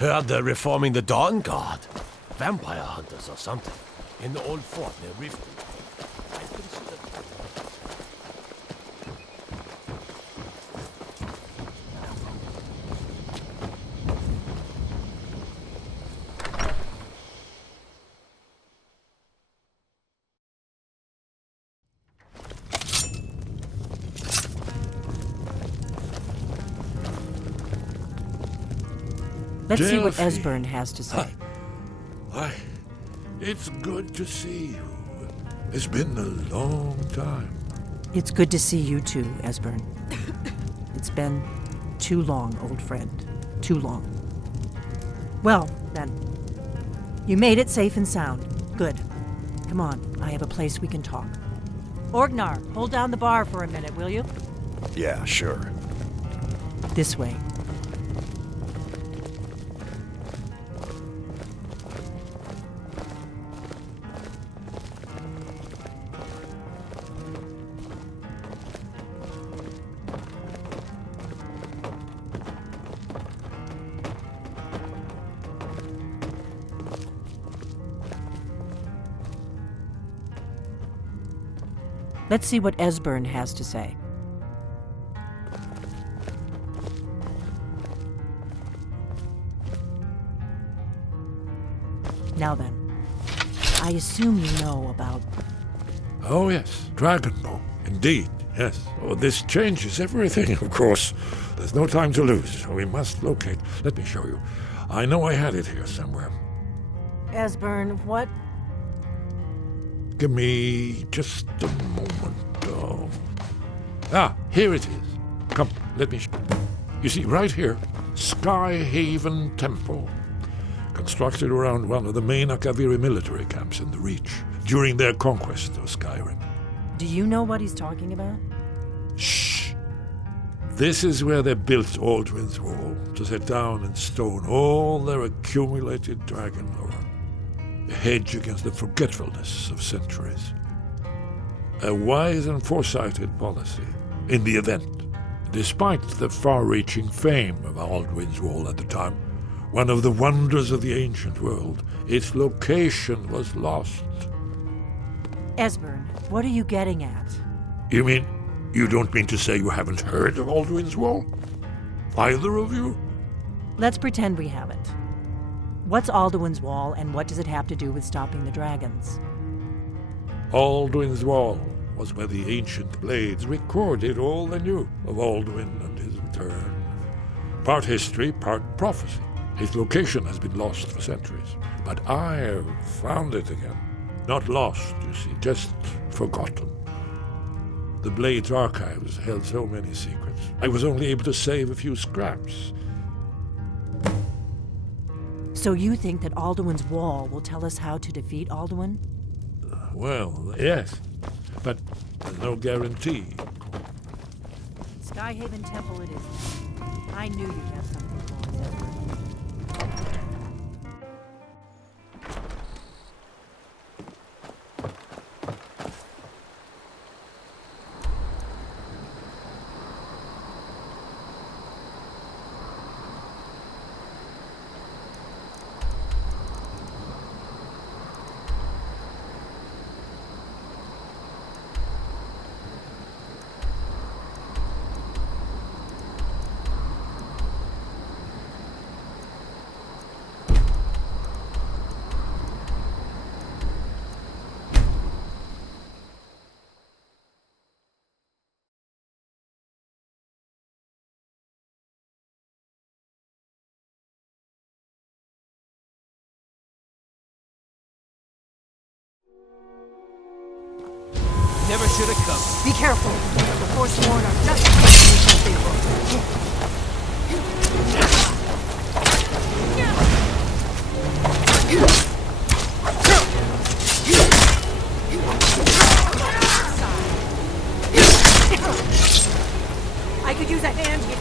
Heard they're reforming the Dawn Guard. Vampire hunters or something. In the old fort near Riften. I consider... Let's see what Delphi. Esbern has to say. Why, it's good to see you. It's been a long time. It's good to see you too, Esbern. It's been too long, old friend. Too long. Well, then. You made it safe and sound. Good. Come on, I have a place we can talk. Orgnar, hold down the bar for a minute, will you? Yeah, sure. This way. Let's see what Esbern has to say. Now then, I assume you know about... Oh, yes, Dragonbow. Indeed, yes. Oh, this changes everything, of course. There's no time to lose. We must locate. Let me show you. I know I had it here somewhere. Esbern, what? Give me just a moment. Here it is. Come, let me show you. You see, right here, Skyhaven Temple. Constructed around one of the main Akaviri military camps in the Reach during their conquest of Skyrim. Do you know what he's talking about? Shh! This is where they built Alduin's Wall, to set down in stone all their accumulated dragon lore. A hedge against the forgetfulness of centuries. A wise and foresighted policy in the event. Despite the far-reaching fame of Alduin's Wall at the time, one of the wonders of the ancient world, its location was lost. Esbern, what are you getting at? You mean, you don't mean to say you haven't heard of Alduin's Wall? Either of you? Let's pretend we haven't. What's Alduin's Wall, and what does it have to do with stopping the dragons? Alduin's Wall was where the ancient blades recorded all they knew of Alduin and his return. Part history, part prophecy. His location has been lost for centuries, but I have found it again. Not lost, you see, just forgotten. The Blade's archives held so many secrets. I was only able to save a few scraps. So you think that Alduin's Wall will tell us how to defeat Alduin? Well, yes, but there's no guarantee. Skyhaven Temple it is. I knew you'd have something for us, Esbern. Never should have come. Be careful! The Forsworn are just as they were. I could use a hand here.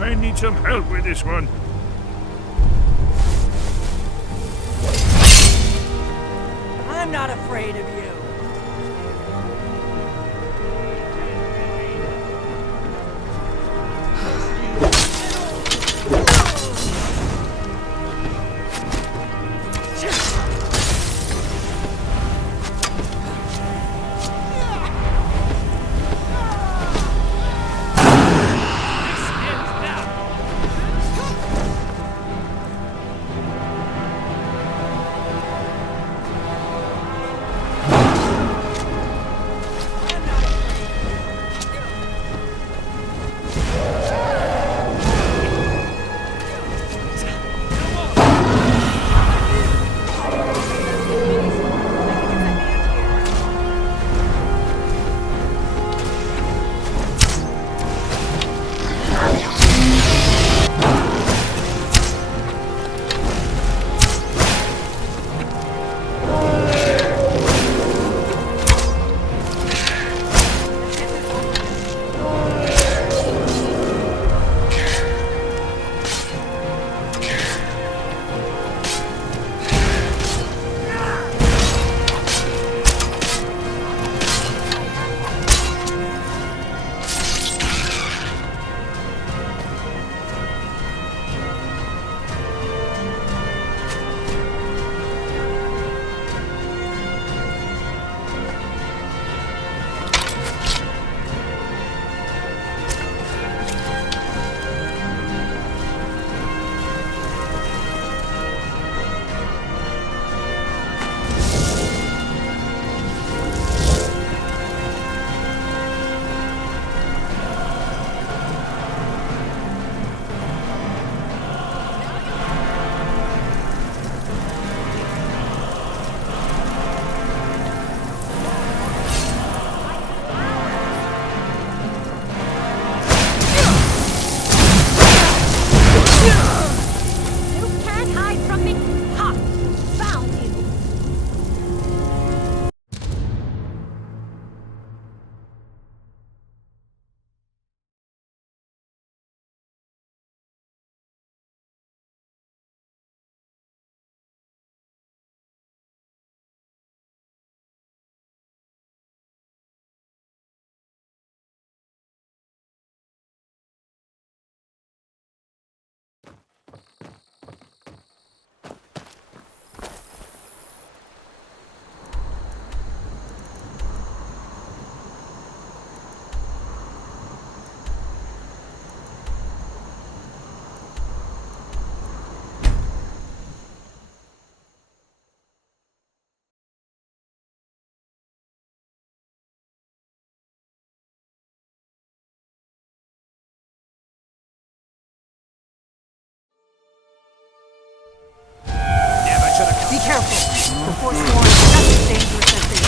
I need some help with this one. I'm not afraid of you. Be careful. The Force Warren is just as dangerous as they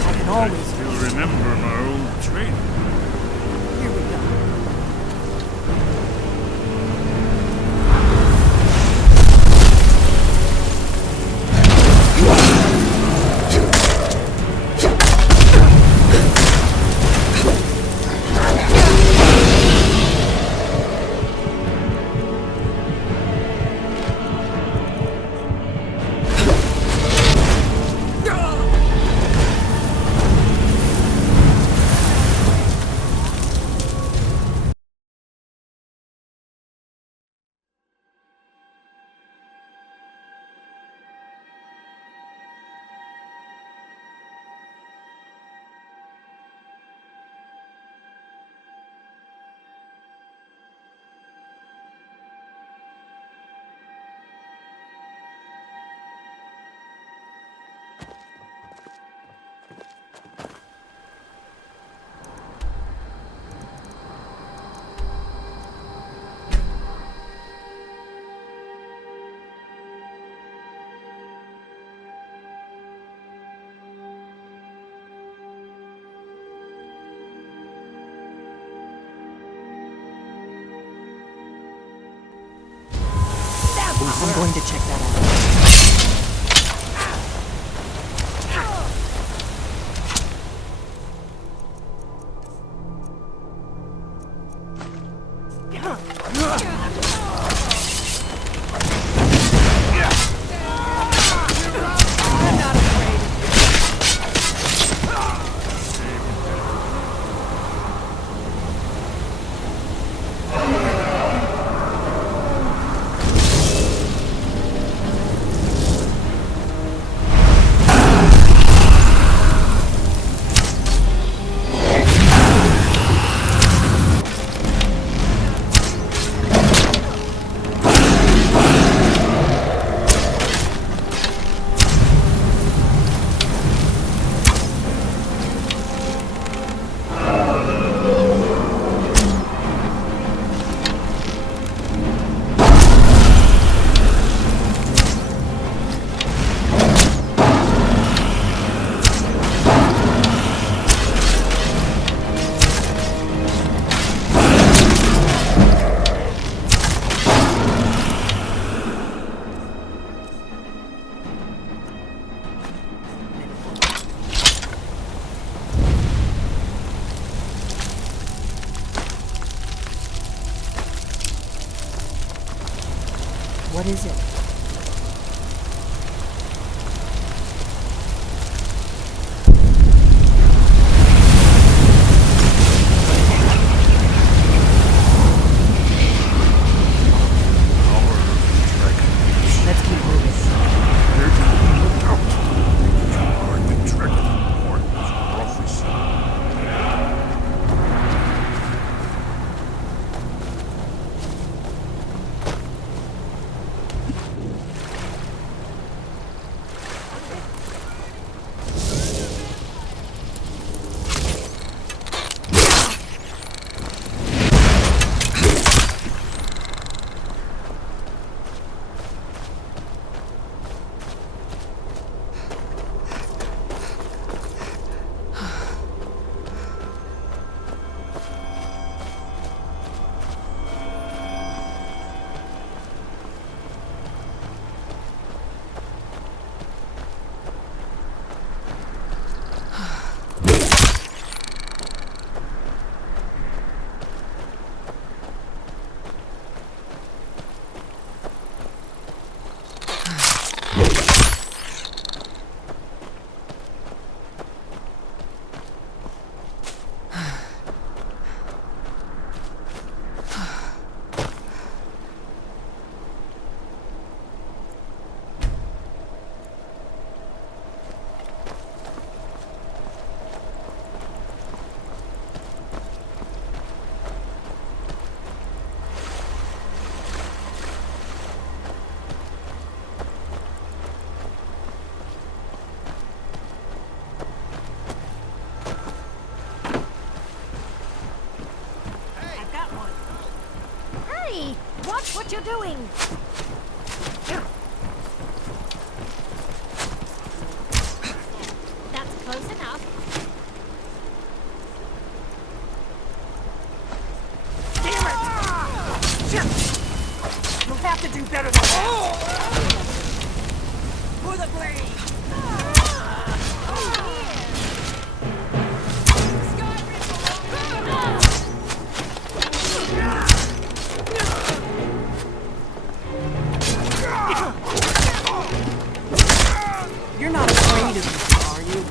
I can always Still remember my old training. Here we go. check that out. What is it? Let's keep moving. Watch what you're doing! That's close enough. Damn it! You'll have to do better than that! For the blade! You're not afraid of me, are you?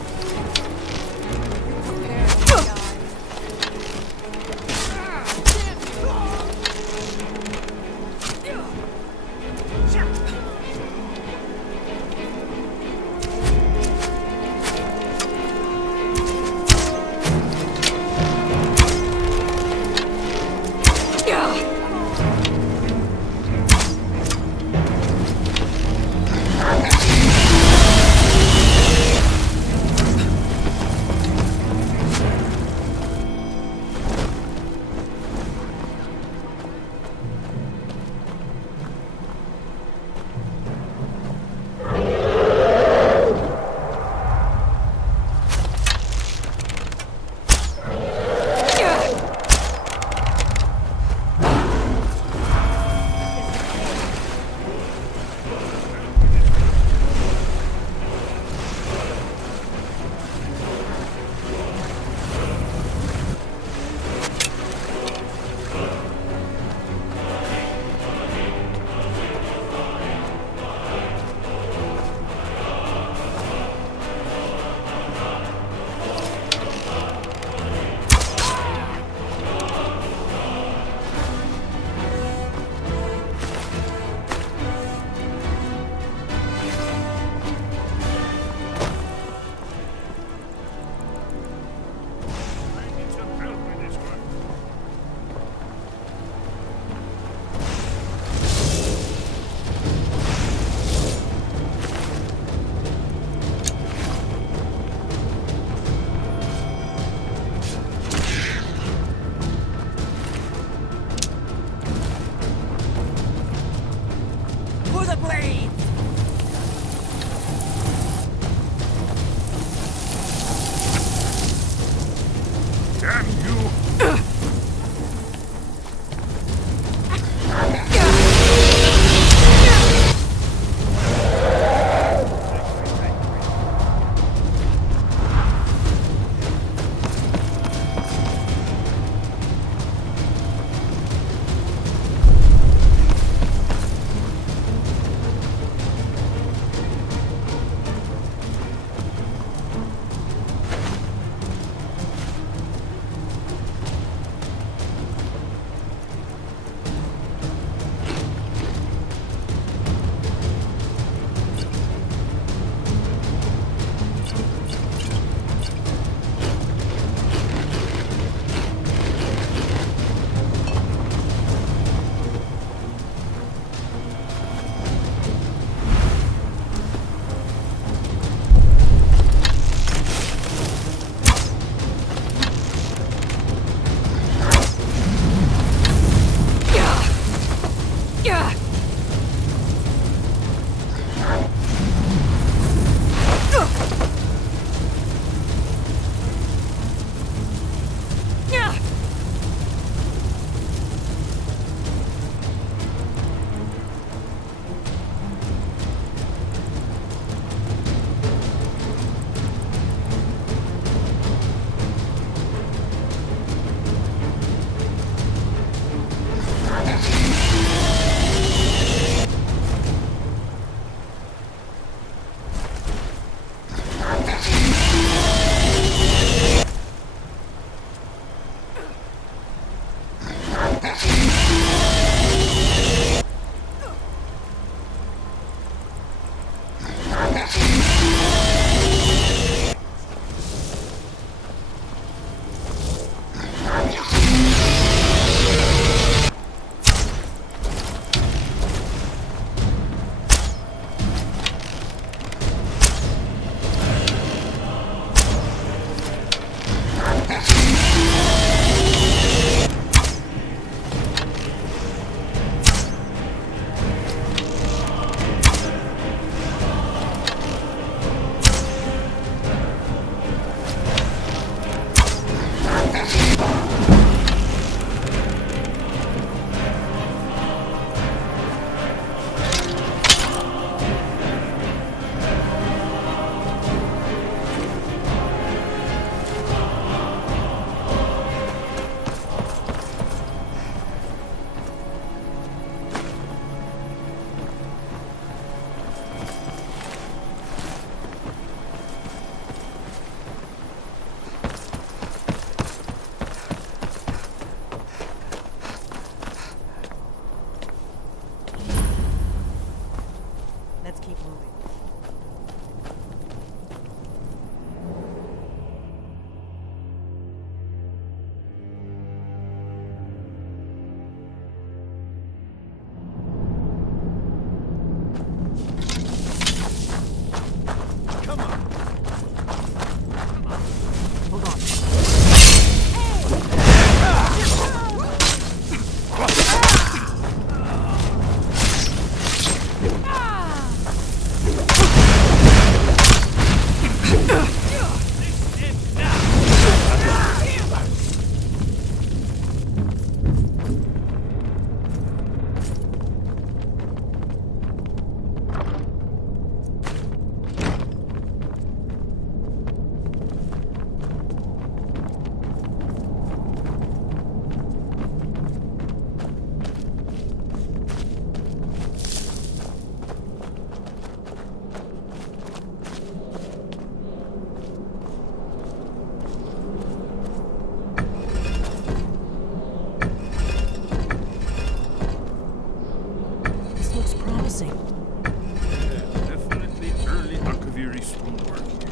This won't work here.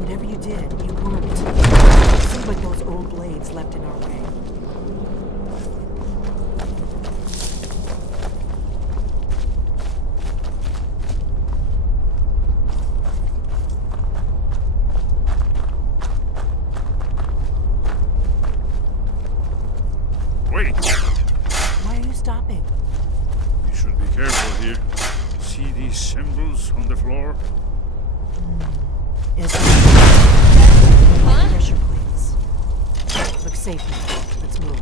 Whatever you did, it worked. It seemed like those old blades left in our way. Wait! Why are you stopping? We should be careful here. See these symbols on the floor? Is pressure plates. Looks safe now. Let's move.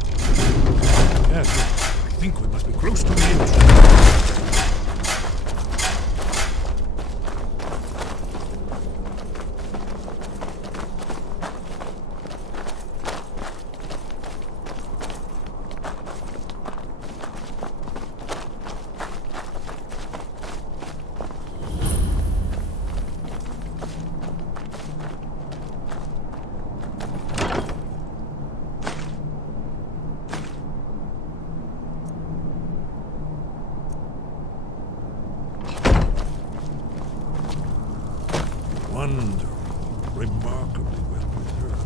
Yes, I think we must be close to the entrance. Wonderful, remarkably well preserved.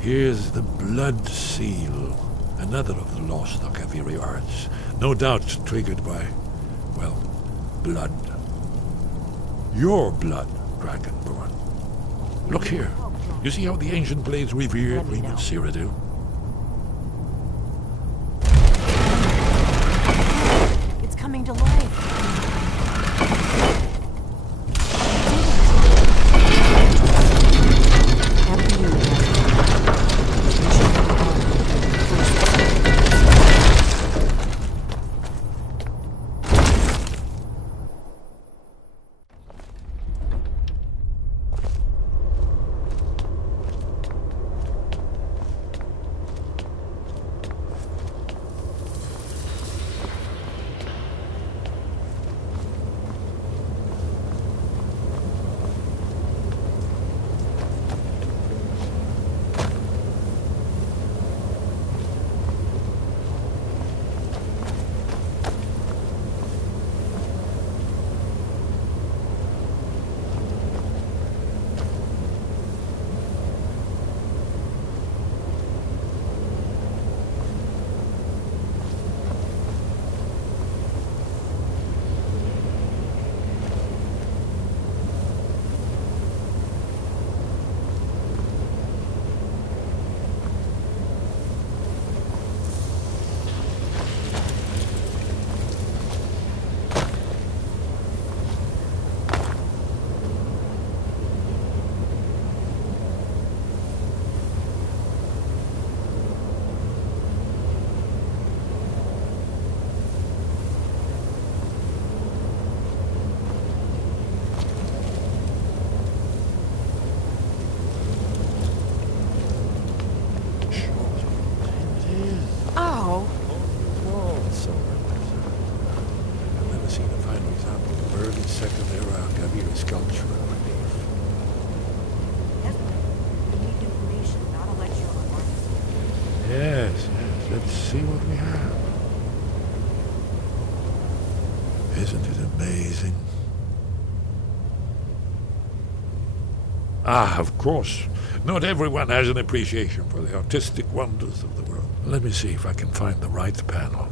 Here's the blood seal, another of the lost Akaviri arts, no doubt triggered by, well, blood. Your blood, Dragonborn. Look here. You see how the ancient blades revered Reman Cyrodiil? It's coming to life. After you. Yes, let's see what we have. Isn't it amazing? Ah, of course. Not everyone has an appreciation for the artistic wonders of the world. Let me see if I can find the right panel.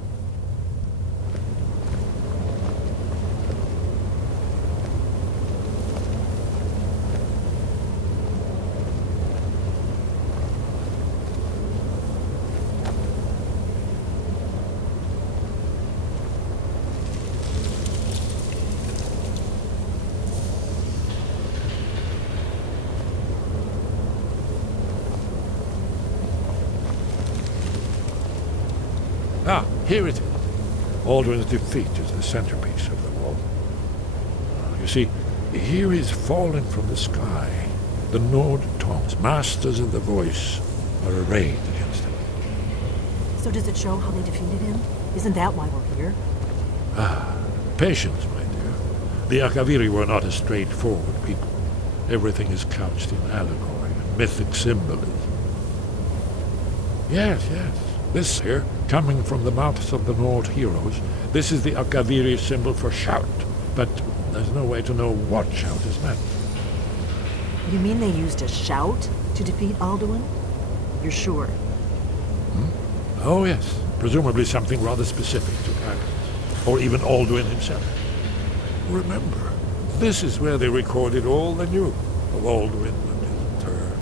Ah, here it is. Alduin's defeat is the centerpiece of the wall. You see, here is fallen from the sky. The Nord Tongs, masters of the voice, are arrayed against him. So does it show how they defeated him? Isn't that why we're here? Ah, patience, my dear. The Akaviri were not a straightforward people. Everything is couched in allegory and mythic symbolism. Yes. This here, coming from the mouths of the Nord heroes, this is the Akaviri symbol for shout. But there's no way to know what shout is meant. You mean they used a shout to defeat Alduin? You're sure? Oh yes, presumably something rather specific to dragons, or even Alduin himself. Remember, this is where they recorded all they knew of Alduin and his terror.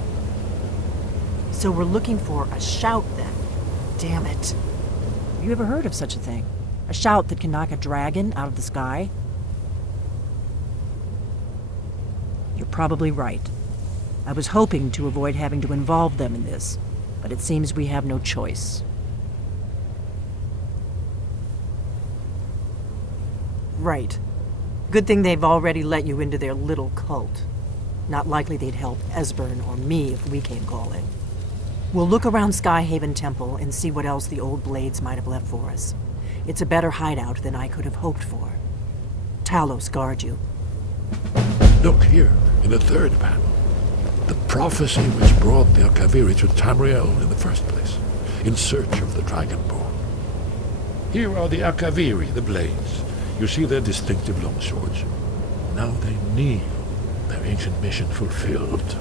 So we're looking for a shout then. Damn it. You ever heard of such a thing? A shout that can knock a dragon out of the sky? You're probably right. I was hoping to avoid having to involve them in this, but it seems we have no choice. Right. Good thing they've already let you into their little cult. Not likely they'd help Esbern or me if we came calling. We'll look around Skyhaven Temple and see what else the old blades might have left for us. It's a better hideout than I could have hoped for. Talos guard you. Look here, in the third panel. The prophecy which brought the Akaviri to Tamriel in the first place, in search of the Dragonborn. Here are the Akaviri, the blades. You see their distinctive long swords. Now they kneel, their ancient mission fulfilled,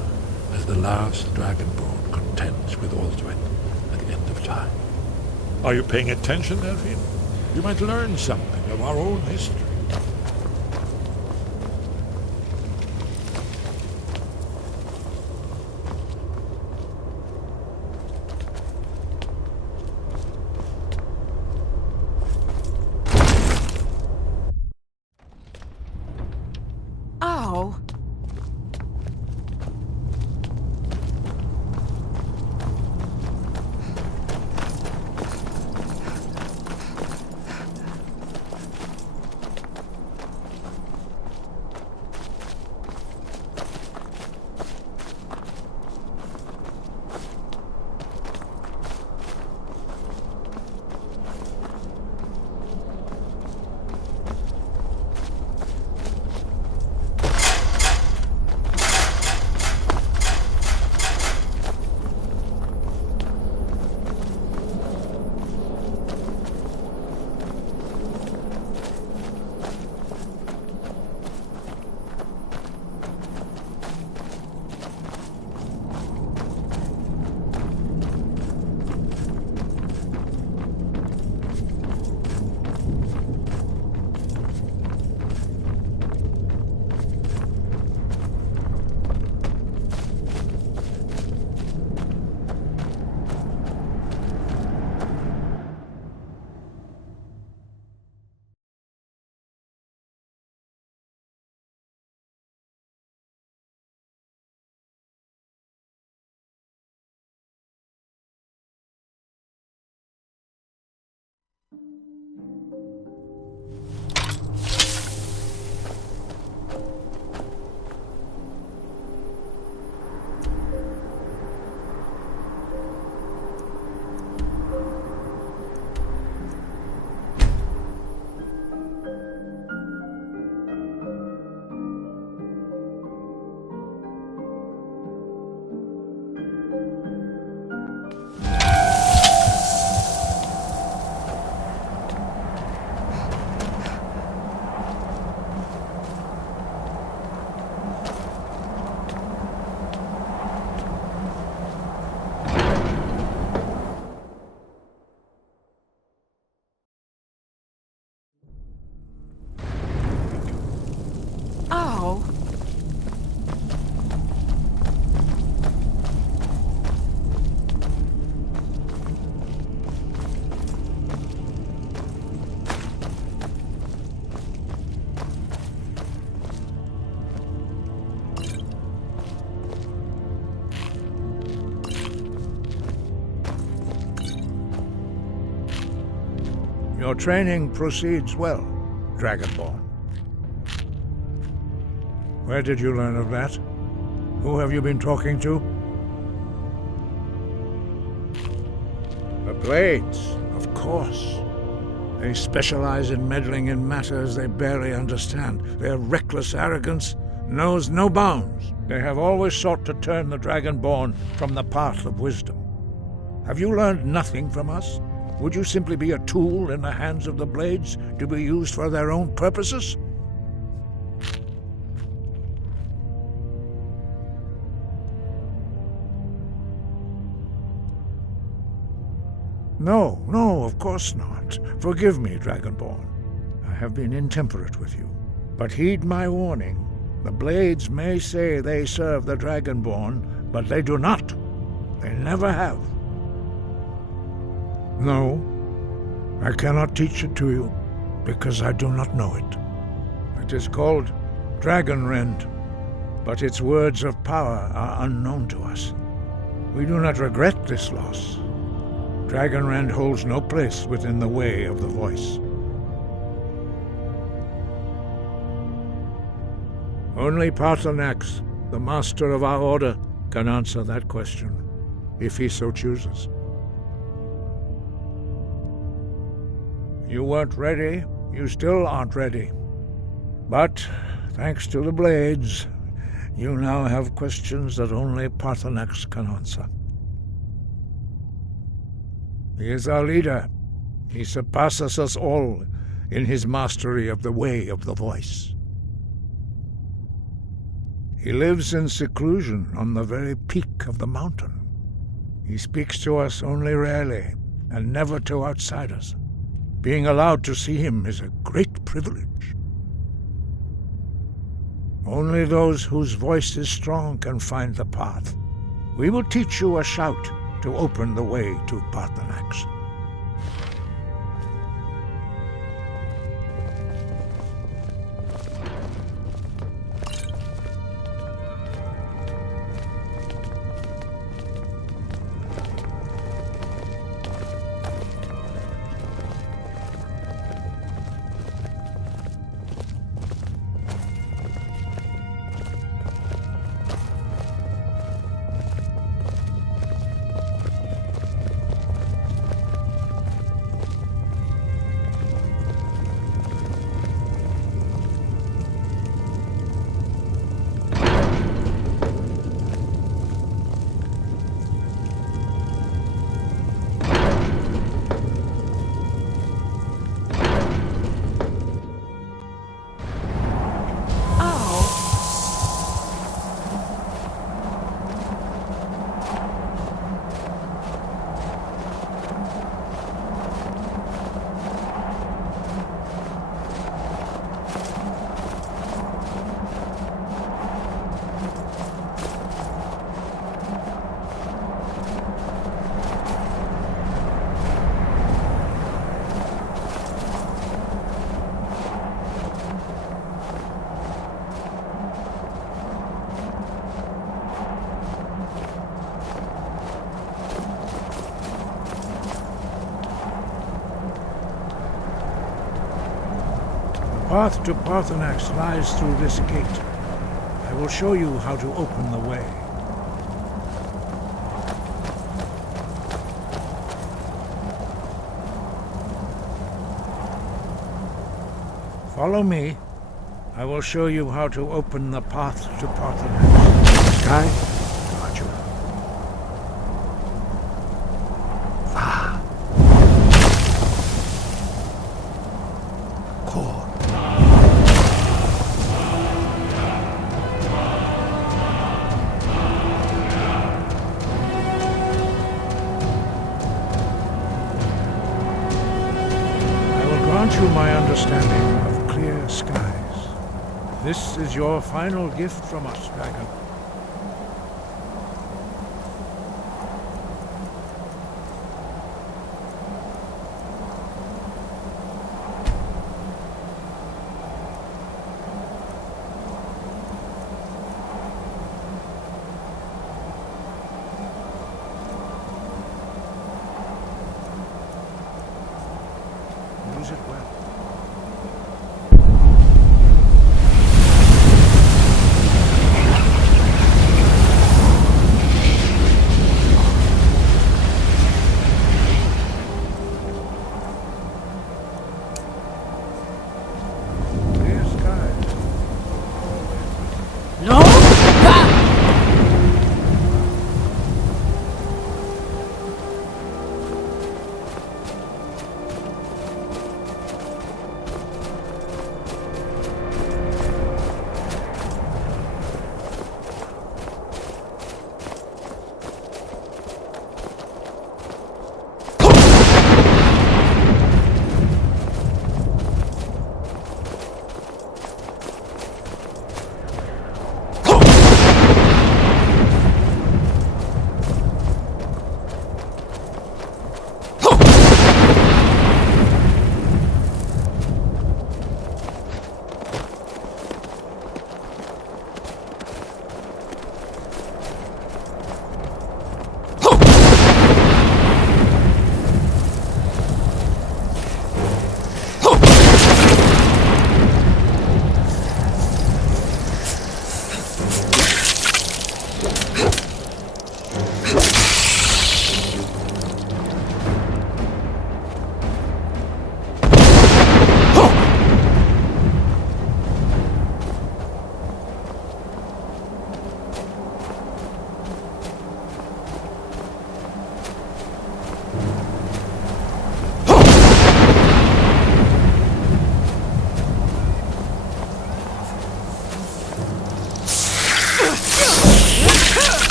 as the last Dragonborn contends with Alduin at the end of time. Are you paying attention, Delphine? You might learn something of our own history. Oh. Oh. Your training proceeds well, Dragonborn. Where did you learn of that? Who have you been talking to? The Blades, of course. They specialize in meddling in matters they barely understand. Their reckless arrogance knows no bounds. They have always sought to turn the Dragonborn from the path of wisdom. Have you learned nothing from us? Would you simply be a tool in the hands of the Blades to be used for their own purposes? No, of course not. Forgive me, Dragonborn. I have been intemperate with you. But heed my warning. The Blades may say they serve the Dragonborn, but they do not. They never have. No, I cannot teach it to you, because I do not know it. It is called Dragonrend, but its words of power are unknown to us. We do not regret this loss. Dragonrend holds no place within the way of the voice. Only Paarthurnax, the master of our order, can answer that question, if he so chooses. You weren't ready, you still aren't ready. But, thanks to the Blades, you now have questions that only Paarthurnax can answer. He is our leader. He surpasses us all in his mastery of the way of the voice. He lives in seclusion on the very peak of the mountain. He speaks to us only rarely, and never to outsiders. Being allowed to see him is a great privilege. Only those whose voice is strong can find the path. We will teach you a shout to open the way to Paarthurnax. The path to Paarthurnax lies through this gate. I will show you how to open the way. Follow me. I will show you how to open the path to Paarthurnax. Sky, guard you. You my understanding of clear skies. This is your final gift from us, Dragon. Use it well.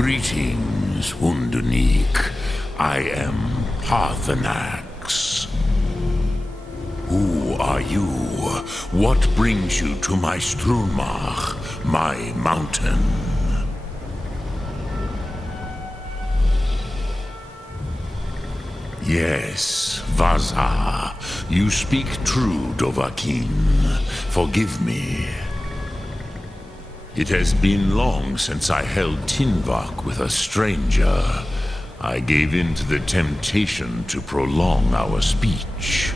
Greetings, Undunik. I am Parthenax. Who are you? What brings you to my Strunmach, my mountain? Yes, Vaza. You speak true, Dovahkiin. Forgive me. It has been long since I held Tinvak with a stranger. I gave in to the temptation to prolong our speech.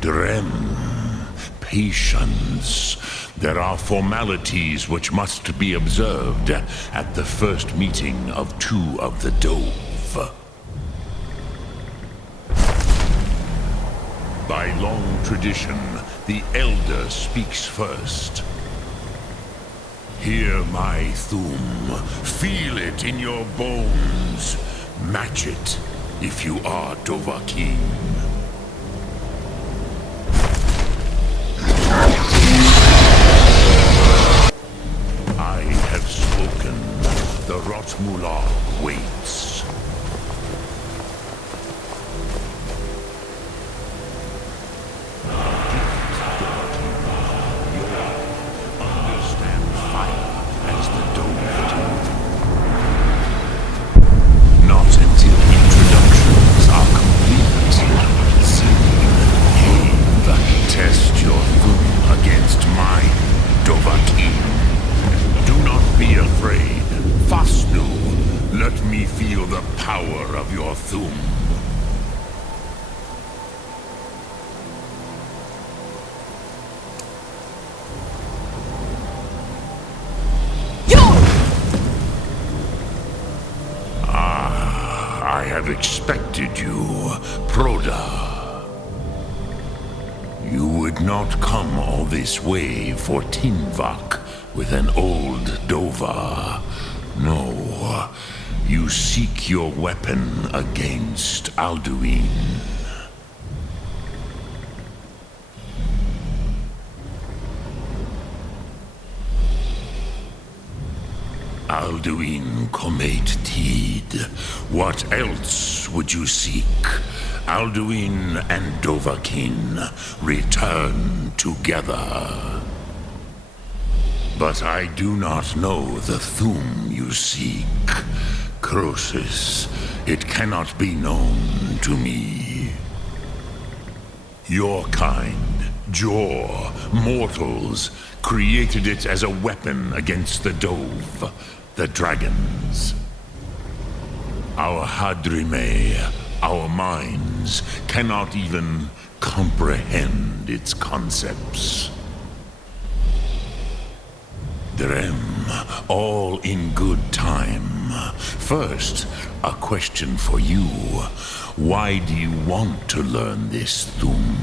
Drem. Patience. There are formalities which must be observed at the first meeting of two of the Dove. By long tradition, the Elder speaks first. Hear my Thum. Feel it in your bones. Match it if you are Dovahkiin. I have spoken. The Rotmulag waits. Understand fire as the Dove do. Not until introductions are complete. See, Cave, test your Thum against mine, Dovahkiin. Do not be afraid. Fasnu, let me feel the power of your Thum. I have expected you, Proda. You would not come all this way for Tinvak with an old Dova. No, you seek your weapon against Alduin. Alduin Comate Tid. What else would you seek? Alduin and Dovahkiin return together. But I do not know the Thum you seek. Croesus, it cannot be known to me. Your kind, Jor, mortals, created it as a weapon against the Dove, the dragons. Our Hadrime, our minds, cannot even comprehend its concepts. Drem, all in good time. First, a question for you. Why do you want to learn this Thum?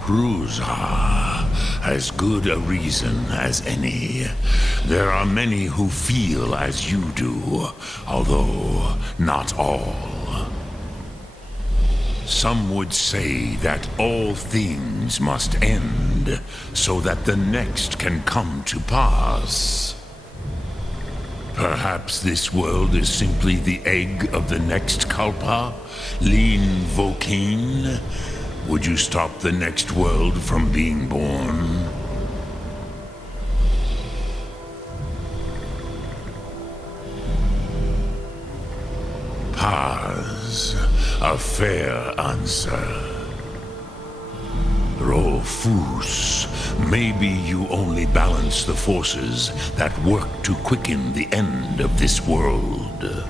Prusa, as good a reason as any. There are many who feel as you do, although not all. Some would say that all things must end, so that the next can come to pass. Perhaps this world is simply the egg of the next Kalpa, Lin Vokin. Would you stop the next world from being born? Paz, a fair answer. Rofus, maybe you only balance the forces that work to quicken the end of this world.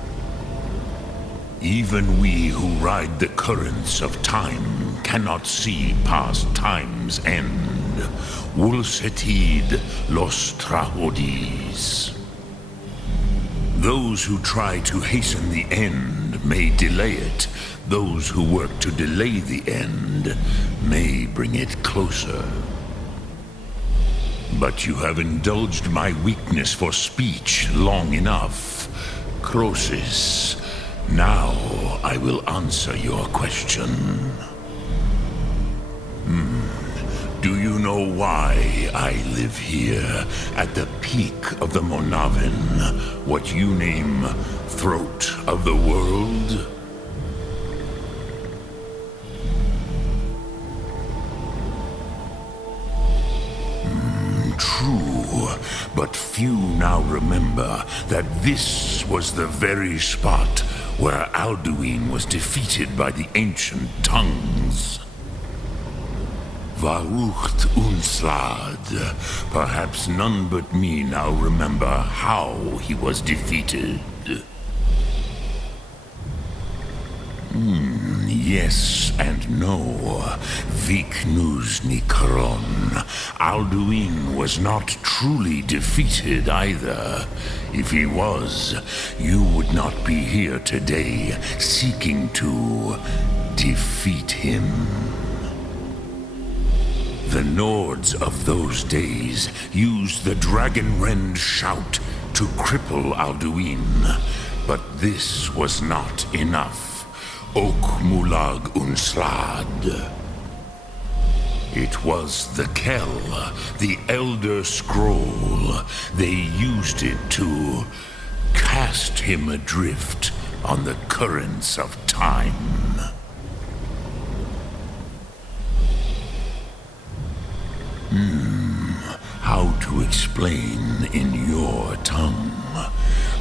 Even we who ride the currents of time cannot see past time's end. Wulsetid los trahodis. Those who try to hasten the end may delay it. Those who work to delay the end may bring it closer. But you have indulged my weakness for speech long enough. Croesus, Now I will answer your question. Do you know why I live here at the peak of the Monavin, what you name throat of the world? True, but few now remember that this was the very spot where Alduin was defeated by the ancient tongues. Varucht Unslad. Perhaps none but me now remember how he was defeated. Yes and no. Viknus Nikaron. Alduin was not truly defeated either. If he was, you would not be here today seeking to defeat him. The Nords of those days used the Dragonrend shout to cripple Alduin, but this was not enough. Ok Mulag Unslad. It was the Kell, the Elder Scroll. They used it to cast him adrift on the currents of time. How to explain in your tongue?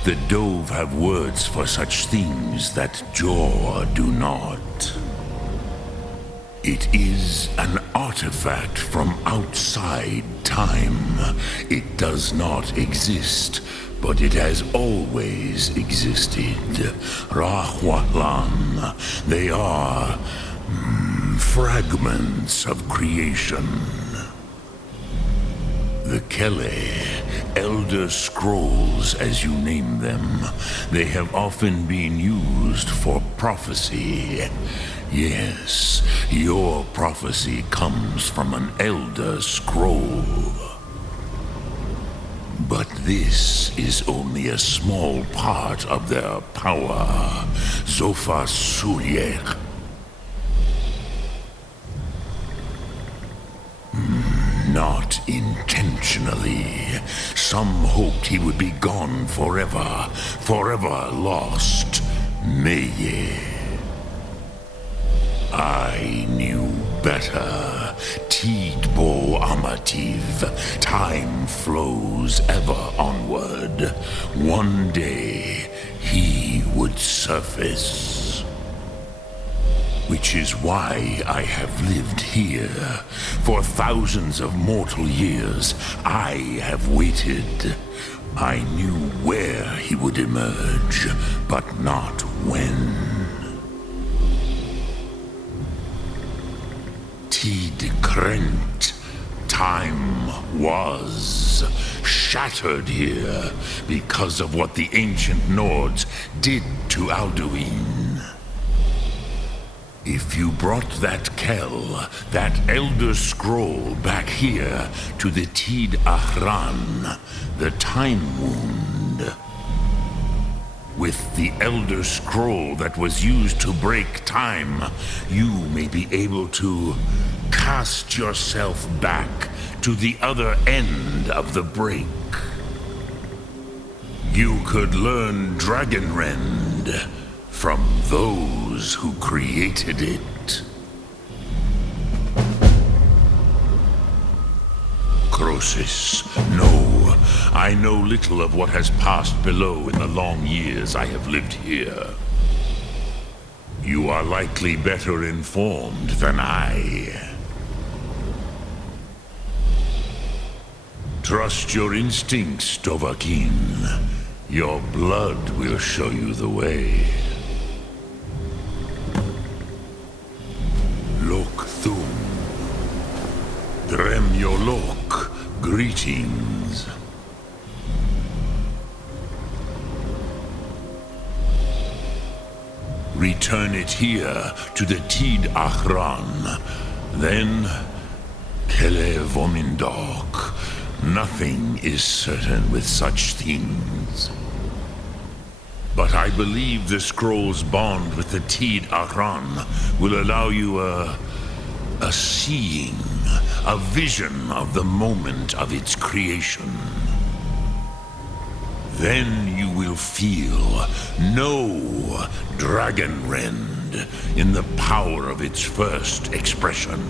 The Dove have words for such things that Jor do not. It is an artifact from outside time. It does not exist, but it has always existed. Rahwatlan. They are fragments of creation. The Kele, Elder Scrolls as you name them, they have often been used for prophecy. Yes, your prophecy comes from an Elder Scroll. But this is only a small part of their power. Zofa Suryek. Not intentionally. Some hoped he would be gone forever, forever lost. Meye. I knew better. Tidbo Amativ. Time flows ever onward. One day, he would surface. Which is why I have lived here. For thousands of mortal years, I have waited. I knew where he would emerge, but not when. Tid Krent. Time was shattered here because of what the ancient Nords did to Alduin. If you brought that Kell, that Elder Scroll back here to the Tid Ahran, the Time Wound, with the Elder Scroll that was used to break time, you may be able to cast yourself back to the other end of the break. You could learn Dragonrend from those who created it. Croesus, no. I know little of what has passed below in the long years I have lived here. You are likely better informed than I. Trust your instincts, Dovahkiin. Your blood will show you the way. Lok Thum. Drem Yolok. Greetings. Return it here to the Tid Ahran. Then, Kele Vomindok. Nothing is certain with such things. But I believe the scroll's bond with the Tid Aran will allow you a seeing, a vision of the moment of its creation. Then you will feel no Dragonrend in the power of its first expression.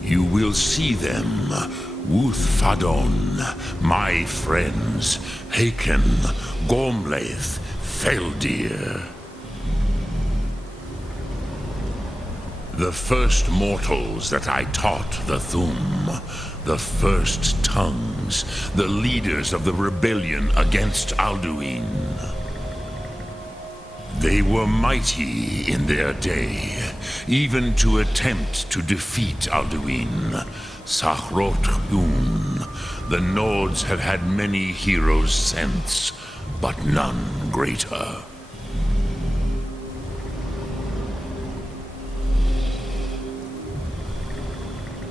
You will see them, Wuthfadon, my friends, Haken, Gormlaith, Feldir. The first mortals that I taught the Thum, the first tongues, the leaders of the rebellion against Alduin. They were mighty in their day, even to attempt to defeat Alduin. Sahrot-Dun. The Nords have had many heroes since, but none greater.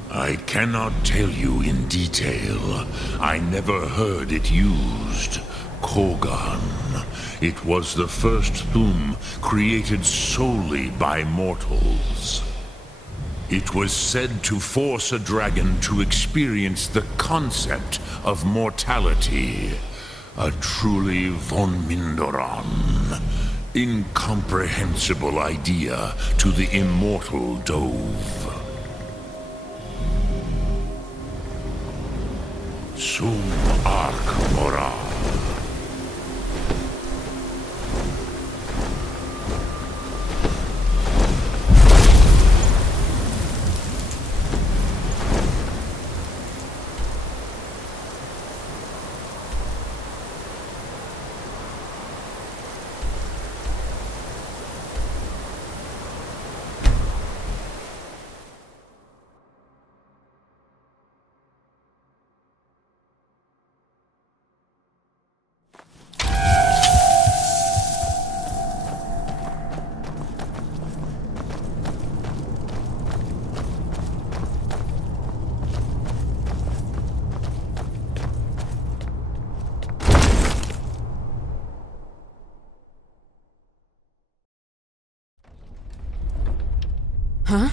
I cannot tell you in detail. I never heard it used. Kogan. It was the first Thum created solely by mortals. It was said to force a dragon to experience the concept of mortality. A truly von Mindoran. Incomprehensible idea to the immortal Dove. Sum Arc Moral. Huh?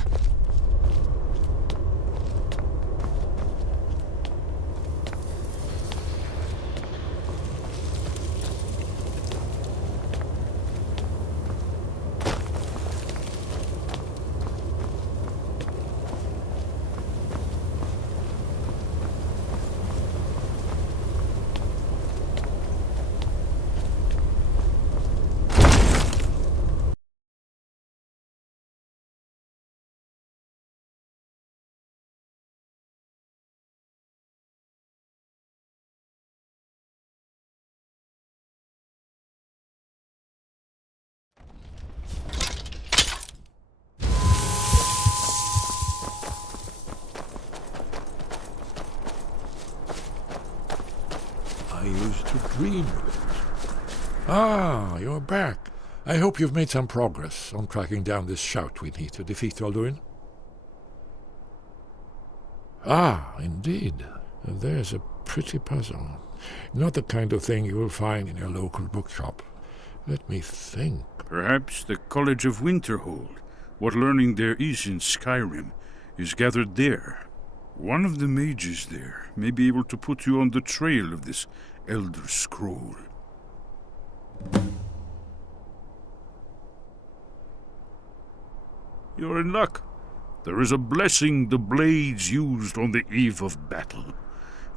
I used to dream of it. Ah, you're back. I hope you've made some progress on tracking down this shout we need to defeat Alduin. Ah, indeed. There's a pretty puzzle. Not the kind of thing you will find in your local bookshop. Let me think. Perhaps the College of Winterhold, what learning there is in Skyrim, is gathered there. One of the mages there may be able to put you on the trail of this Elder Scroll. You're in luck. There is a blessing the blades used on the eve of battle.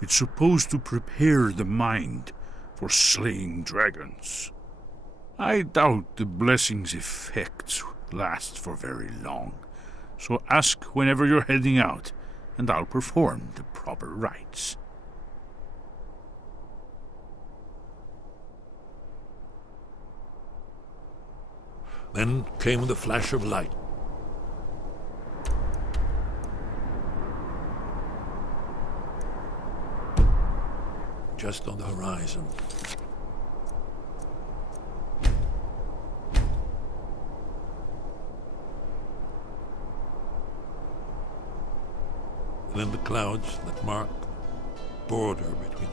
It's supposed to prepare the mind for slaying dragons. I doubt the blessing's effects last for very long, so ask whenever you're heading out, and I'll perform the proper rites. Then came the flash of light. Just on the horizon. Then the clouds that mark the border between